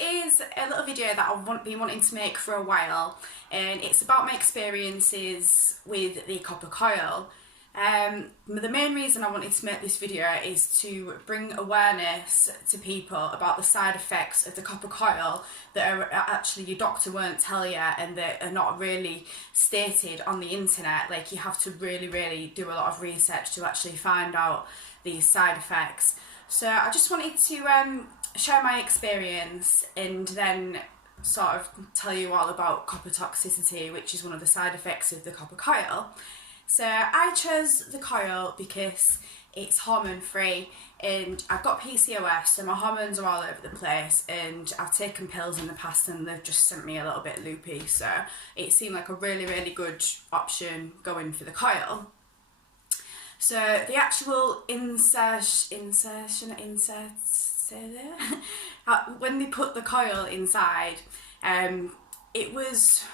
Is a little video that I've been wanting to make for a while, and it's about my experiences with the copper coil. The main reason I wanted to make this video is to bring awareness to people about the side effects of the copper coil that are actually your doctor won't tell you, and that are not really stated on the internet. Like, you have to really do a lot of research to actually find out these side effects. So I just wanted to share my experience and then sort of tell you all about copper toxicity, which is one of the side effects of the copper coil. So I chose the coil because it's hormone free, and I've got PCOS, so my hormones are all over the place, and I've taken pills in the past and they've just sent me a little bit loopy, so it seemed like a really good option going for the coil. So the actual when they put the coil inside, it was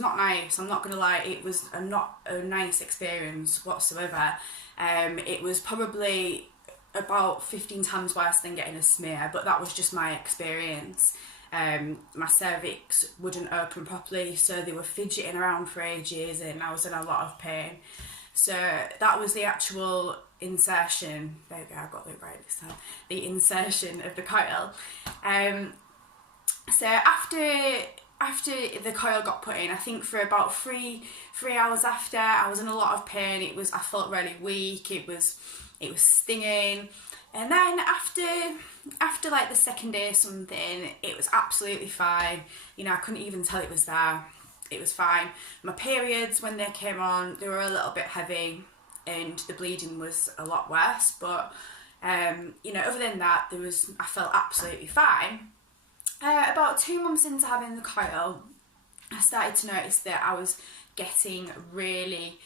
not nice. I'm not gonna lie, it was not a nice experience whatsoever. It was probably about 15 times worse than getting a smear, but that was just my experience. My cervix wouldn't open properly, so they were fidgeting around for ages and I was in a lot of pain. So that was the actual insertion. There we go, I got it right this time. The insertion of the coil. So after the coil got put in, I think for about three hours after, I was in a lot of pain. I felt really weak. It was stinging, and then after like the second day or something, it was absolutely fine. You know, I couldn't even tell it was there. It was fine. My periods, when they came on, they were a little bit heavy and the bleeding was a lot worse, but you know, other than that, I felt absolutely fine. About 2 months into having the coil, I started to notice that I was getting really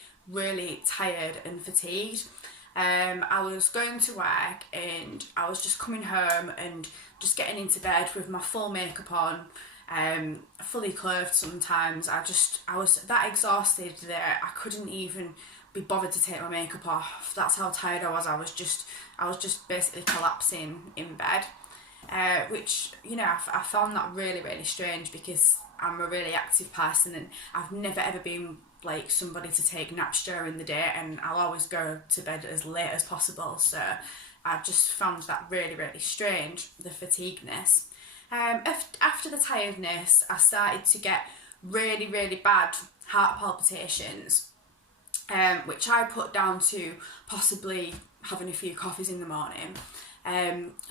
tired and fatigued. I was going to work and I was just coming home and just getting into bed with my full makeup on, fully clothed sometimes. I was that exhausted that I couldn't even be bothered to take my makeup off. That's how tired I was. I was just basically collapsing in bed, which, you know, I found that really strange, because I'm a really active person and I've never ever been like somebody to take naps during the day, and I'll always go to bed as late as possible. So I just found that really strange, the fatigueness. After the tiredness, I started to get really bad heart palpitations, which I put down to possibly having a few coffees in the morning.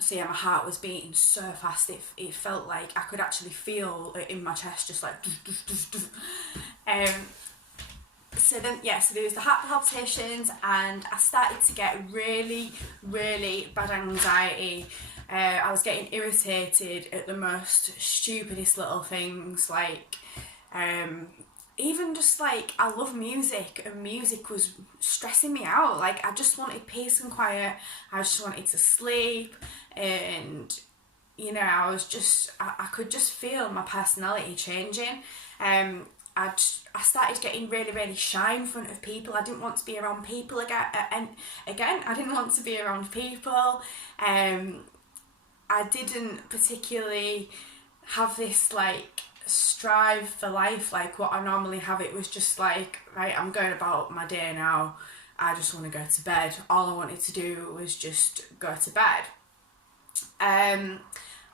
So yeah, my heart was beating so fast, it felt like I could actually feel it in my chest, just like so then, yeah, so there was the heart palpitations, and I started to get really bad anxiety. I was getting irritated at the most stupidest little things, like even just like, I love music, and music was stressing me out. Like, I just wanted peace and quiet. I just wanted to sleep, and you know, I could just feel my personality changing. I started getting really shy in front of people. I didn't want to be around people again. I didn't want to be around people. I didn't particularly have this like strive for life like what I normally have. It was just like, right, I'm going about my day now. I just want to go to bed. All I wanted to do was just go to bed.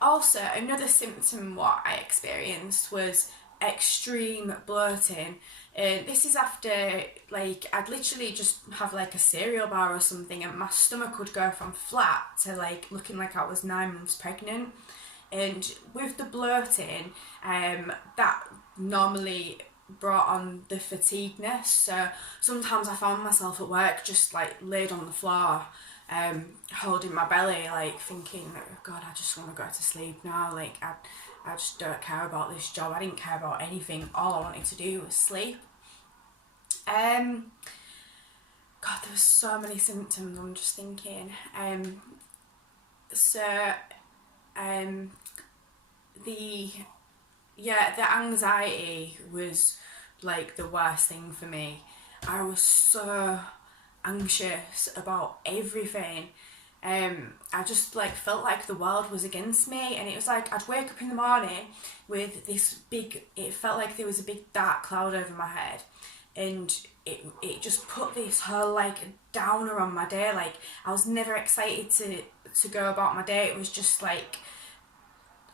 Also, another symptom what I experienced was extreme bloating, and this is after, like, I'd literally just have like a cereal bar or something and my stomach would go from flat to like looking like I was 9 months pregnant. And with the bloating, that normally brought on the fatigueness. So sometimes I found myself at work just like laid on the floor, holding my belly, like thinking, oh God, I just want to go to sleep now. Like, I just don't care about this job. I didn't care about anything. All I wanted to do was sleep. God, there were so many symptoms. I'm just thinking. The anxiety was like the worst thing for me. I was so anxious about everything. I just like felt like the world was against me, and it was like I'd wake up in the morning with this big, it felt like there was a big dark cloud over my head, and it just put this whole like downer on my day. Like I was never excited to go about my day. It was just like,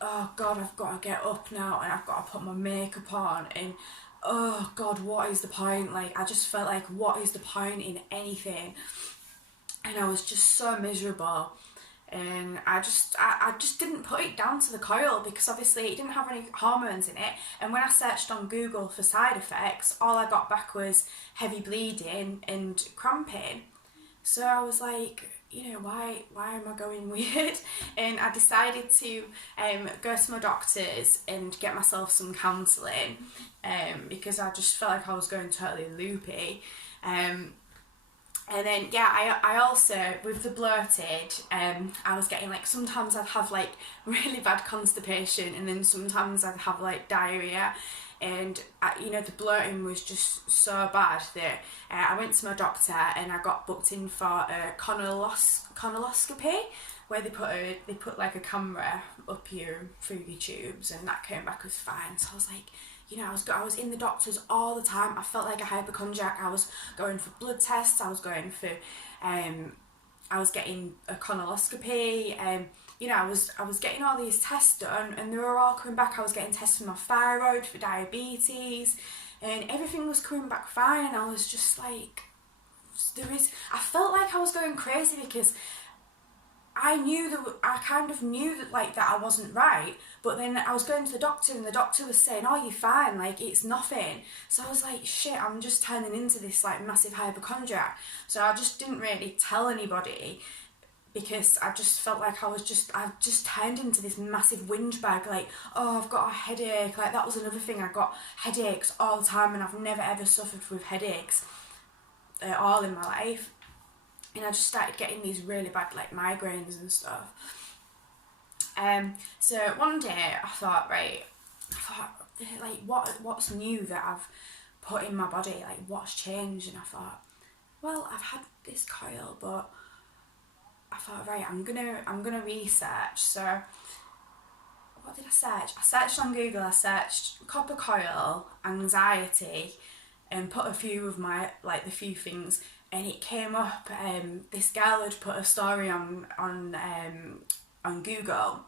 oh God, I've got to get up now and I've got to put my makeup on, and oh God, what is the point? Like I just felt like, what is the point in anything? And I was just so miserable, and I just didn't put it down to the coil, because obviously it didn't have any hormones in it, and when I searched on Google for side effects, all I got back was heavy bleeding and cramping. So I was like, you know, why am I going weird? And I decided to go to my doctors and get myself some counselling, because I just felt like I was going totally loopy. And then, yeah, I also, with the bloated, I was getting, like, sometimes I'd have, like, really bad constipation, and then sometimes I'd have, like, diarrhoea, and, you know, the bloating was just so bad that I went to my doctor and I got booked in for a colonoscopy, where they put, like, a camera up you through your tubes, and that came back as fine. So I was like, you know, I was in the doctors all the time. I felt like a hypochondriac. I was going for blood tests. I was going for, I was getting a colonoscopy. You know, I was getting all these tests done, and they were all coming back. I was getting tests for my thyroid, for diabetes, and everything was coming back fine. I was just like, I felt like I was going crazy, because I kind of knew that, like, that I wasn't right, but then I was going to the doctor, and the doctor was saying, oh, you're fine, like, it's nothing. So I was like, shit, I'm just turning into this, like, massive hypochondriac. So I just didn't really tell anybody, because I just felt like I just turned into this massive whinge bag, like, oh, I've got a headache. Like, that was another thing, I got headaches all the time, and I've never ever suffered with headaches at all in my life. And I just started getting these really bad, like, migraines and stuff. So one day I thought, like, what's new that I've put in my body? Like, what's changed? And I thought, well, I've had this coil, but I thought, right, I'm gonna research. So what did I search? I searched on Google. I searched copper coil, anxiety, and put a few of my, like, the few things. And it came up, this girl had put a story on Google,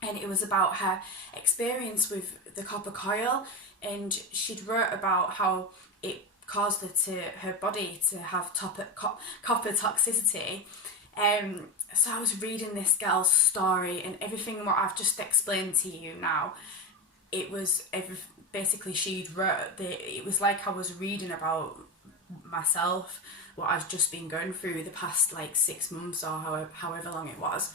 and it was about her experience with the copper coil, and she'd wrote about how it caused her body to have copper toxicity. So I was reading this girl's story, and everything what I've just explained to you now, it was basically she'd wrote it was like I was reading about myself, what I've just been going through the past, like, 6 months or however long it was.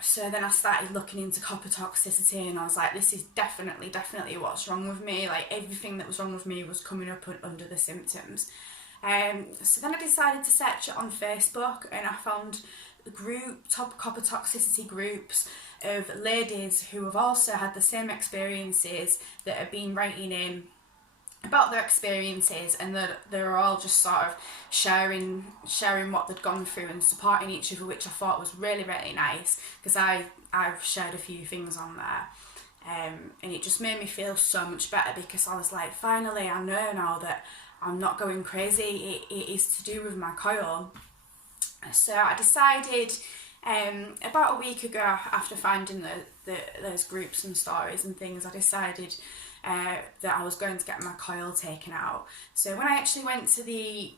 So then I started looking into copper toxicity, and I was like, this is definitely what's wrong with me. Like, everything that was wrong with me was coming up under the symptoms. So then I decided to search it on Facebook, and I found top copper toxicity groups of ladies who have also had the same experiences, that have been writing in about their experiences, and that they're all just sort of sharing what they'd gone through and supporting each other, which I thought was really, really nice, because I've shared a few things on there, and it just made me feel so much better, because I was like, finally, I know now that I'm not going crazy. It is to do with my coil. So I decided about a week ago, after finding those groups and stories and things, I decided that I was going to get my coil taken out. So when I actually went to the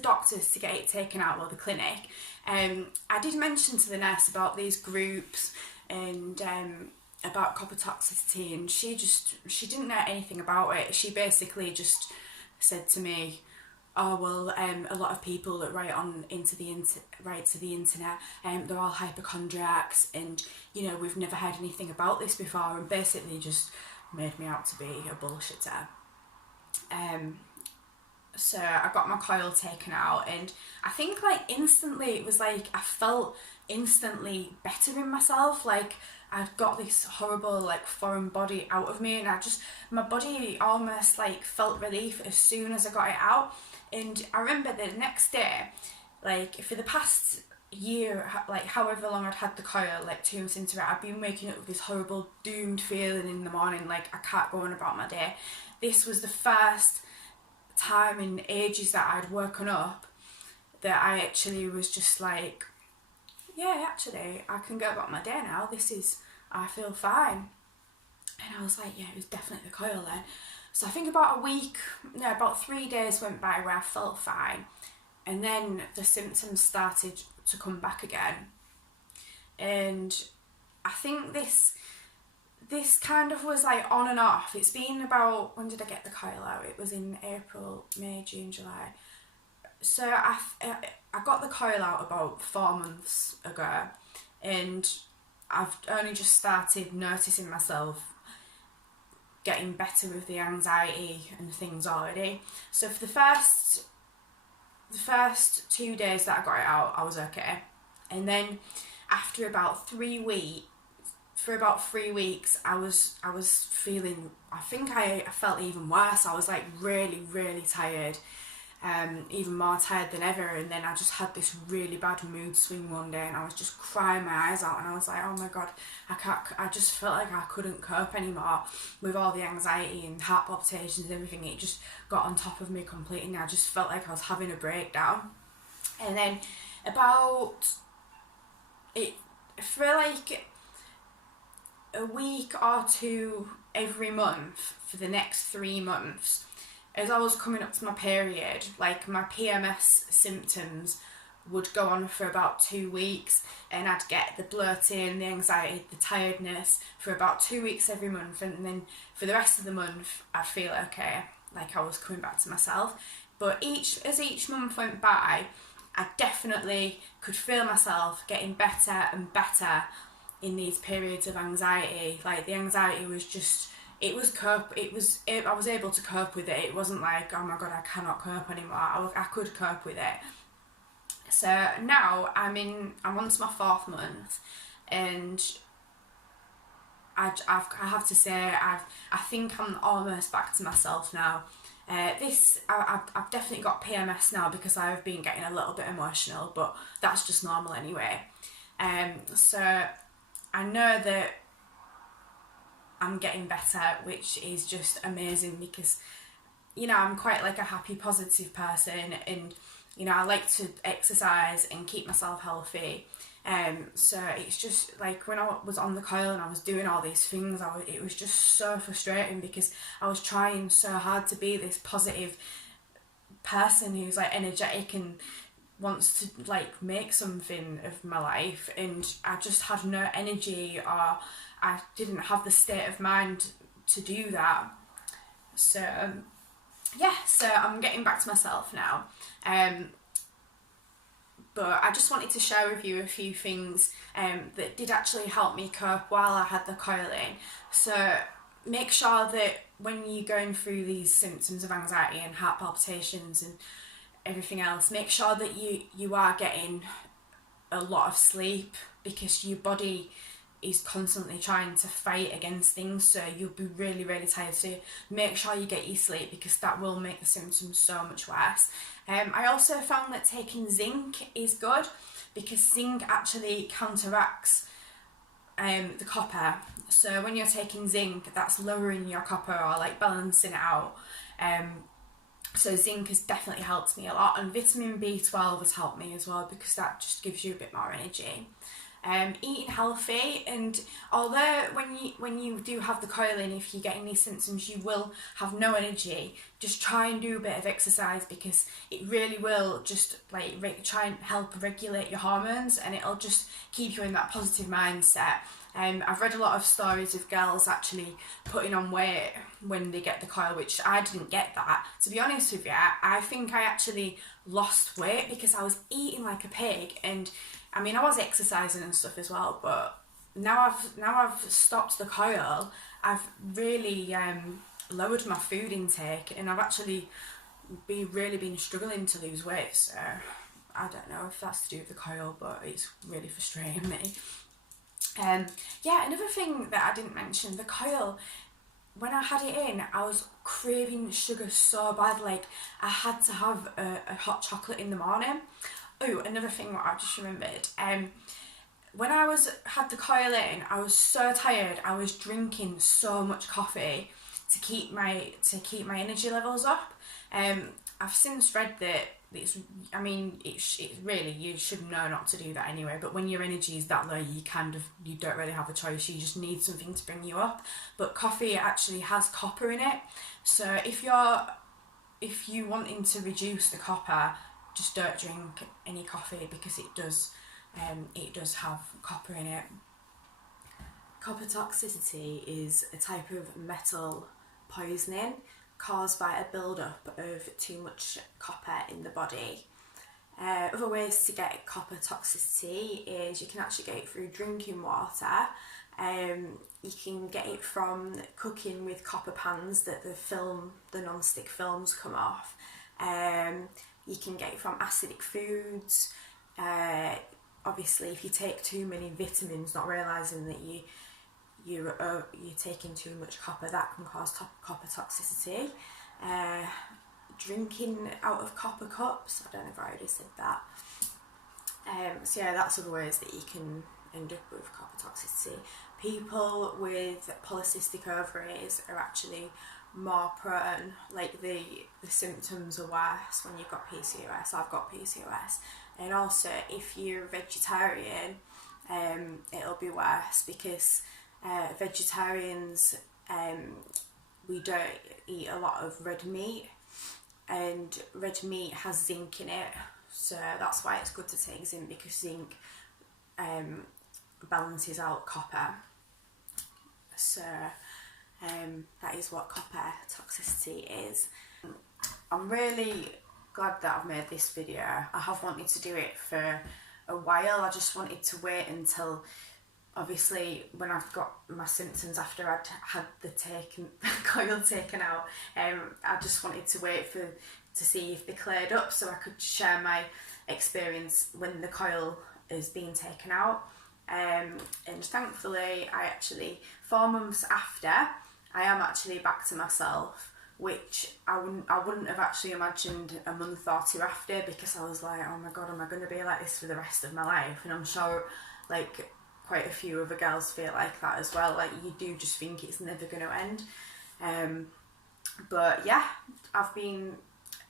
doctors to get it taken out, or the clinic, I did mention to the nurse about these groups and about copper toxicity, and she didn't know anything about it. She basically just said to me, oh, well, a lot of people that write to the internet, they're all hypochondriacs, and, you know, we've never heard anything about this before, and basically just made me out to be a bullshitter. So I got my coil taken out, and I think, like, instantly, it was like I felt instantly better in myself. Like, I'd got this horrible, like, foreign body out of me, and my body almost, like, felt relief as soon as I got it out. And I remember the next day, like for the past year, like however long I'd had the coil, like 2 months into it, I've been waking up with this horrible doomed feeling in the morning, like I can't go on about my day. This was the first time in ages that I'd woken up that I actually was just like, yeah, actually I can go about my day now, I feel fine. And I was like, yeah, it was definitely the coil then. So I think about 3 days went by where I felt fine, and then the symptoms started to come back again. And I think this kind of was like on and off. It's been about, when did I get the coil out? It was in April, May, June, July. So I got the coil out about 4 months ago, and I've only just started noticing myself getting better with the anxiety and things already. So for the first 2 days that I got it out, I was okay. And then after about 3 weeks, for about 3 weeks, I was feeling, I think I felt even worse. I was like really, really tired, even more tired than ever. And then I just had this really bad mood swing one day, and I was just crying my eyes out, and I was like, oh my god, I just felt like I couldn't cope anymore with all the anxiety and heart palpitations and everything. It just got on top of me completely, and I just felt like I was having a breakdown. And then for like a week or two every month for the next 3 months, as I was coming up to my period, like my PMS symptoms would go on for about 2 weeks, and I'd get the bloating, the anxiety, the tiredness for about 2 weeks every month, and then for the rest of the month I'd feel okay, like I was coming back to myself. But as each month went by, I definitely could feel myself getting better and better in these periods of anxiety. Like the anxiety was just, I was able to cope with it. It wasn't like, oh my god, I cannot cope anymore. I could cope with it. So now I'm on to my 4th month, and I have to say I think I'm almost back to myself now. I've definitely got PMS now because I've been getting a little bit emotional, but that's just normal anyway. So I know that I'm getting better, which is just amazing because, you know, I'm quite like a happy, positive person, and, you know, I like to exercise and keep myself healthy. So it's just like when I was on the coil and I was doing all these things, it was just so frustrating because I was trying so hard to be this positive person who's like energetic and wants to like make something of my life, and I just had no energy, or I didn't have the state of mind to do that. So so I'm getting back to myself now. But I just wanted to share with you a few things that did actually help me cope while I had the coil in. So make sure that when you're going through these symptoms of anxiety and heart palpitations and everything else, make sure that you are getting a lot of sleep, because your body is constantly trying to fight against things, so you'll be really, really tired. So make sure you get your sleep, because that will make the symptoms so much worse. I also found that taking zinc is good, because zinc actually counteracts the copper. So when you're taking zinc, that's lowering your copper or like balancing it out. So zinc has definitely helped me a lot, and vitamin B12 has helped me as well, because that just gives you a bit more energy. Eating healthy, and although when you do have the coil in, if you get any symptoms, you will have no energy, just try and do a bit of exercise, because it really will just like try and help regulate your hormones, and it'll just keep you in that positive mindset. I've read a lot of stories of girls actually putting on weight when they get the coil, which I didn't get that. To be honest with you, I think I actually lost weight because I was eating like a pig, and I mean, I was exercising and stuff as well, but now I've stopped the coil, I've really lowered my food intake, and I've actually really been struggling to lose weight. So I don't know if that's to do with the coil, but it's really frustrating me. Another thing that I didn't mention, the coil, when I had it in, I was craving sugar so bad. Like, I had to have a hot chocolate in the morning. Oh, another thing what I've just remembered. When I had the coil in, I was so tired. I was drinking so much coffee to keep my energy levels up. I've since read that it's really, you should know not to do that anyway. But when your energy is that low, you don't really have a choice. You just need something to bring you up. But coffee actually has copper in it, so if you wanting to reduce the copper, just don't drink any coffee, because it does have copper in it. Copper toxicity is a type of metal poisoning caused by a build-up of too much copper in the body. Other ways to get copper toxicity is you can actually get it through drinking water. You can get it from cooking with copper pans that the non-stick films come off. You can get it from acidic foods. Obviously, if you take too many vitamins, not realising that you're taking too much copper, that can cause copper toxicity. Drinking out of copper cups, I don't know if I already said that. So yeah, that's other ways that you can end up with copper toxicity. People with polycystic ovaries are actually more prone, like the symptoms are worse when you've got PCOS. I've got PCOS. And also, if you're vegetarian, it'll be worse, because vegetarians, we don't eat a lot of red meat, and red meat has zinc in it, so that's why it's good to take zinc, because zinc balances out copper. So that is what copper toxicity is. I'm really glad that I've made this video. I have wanted to do it for a while. I just wanted to wait until, obviously, when I've got my symptoms after I'd had the coil taken out. I just wanted to wait to see if they cleared up, so I could share my experience when the coil is being taken out. And thankfully, 4 months after, I am actually back to myself, which I wouldn't have actually imagined a month or two after, because I was like, oh my god, am I going to be like this for the rest of my life? And I'm sure like quite a few other girls feel like that as well. Like, you do just think it's never going to end. But yeah, I've been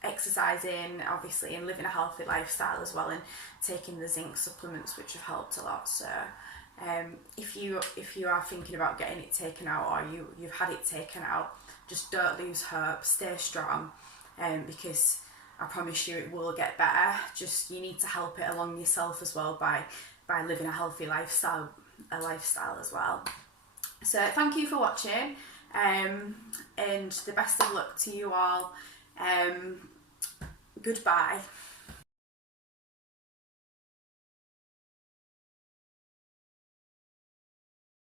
exercising, obviously, and living a healthy lifestyle as well, and taking the zinc supplements, which have helped a lot. So if you are thinking about getting it taken out, or you've had it taken out, just don't lose hope, stay strong, because I promise you it will get better. Just, you need to help it along yourself as well by living a healthy lifestyle as well. So thank you for watching, and the best of luck to you all. Goodbye.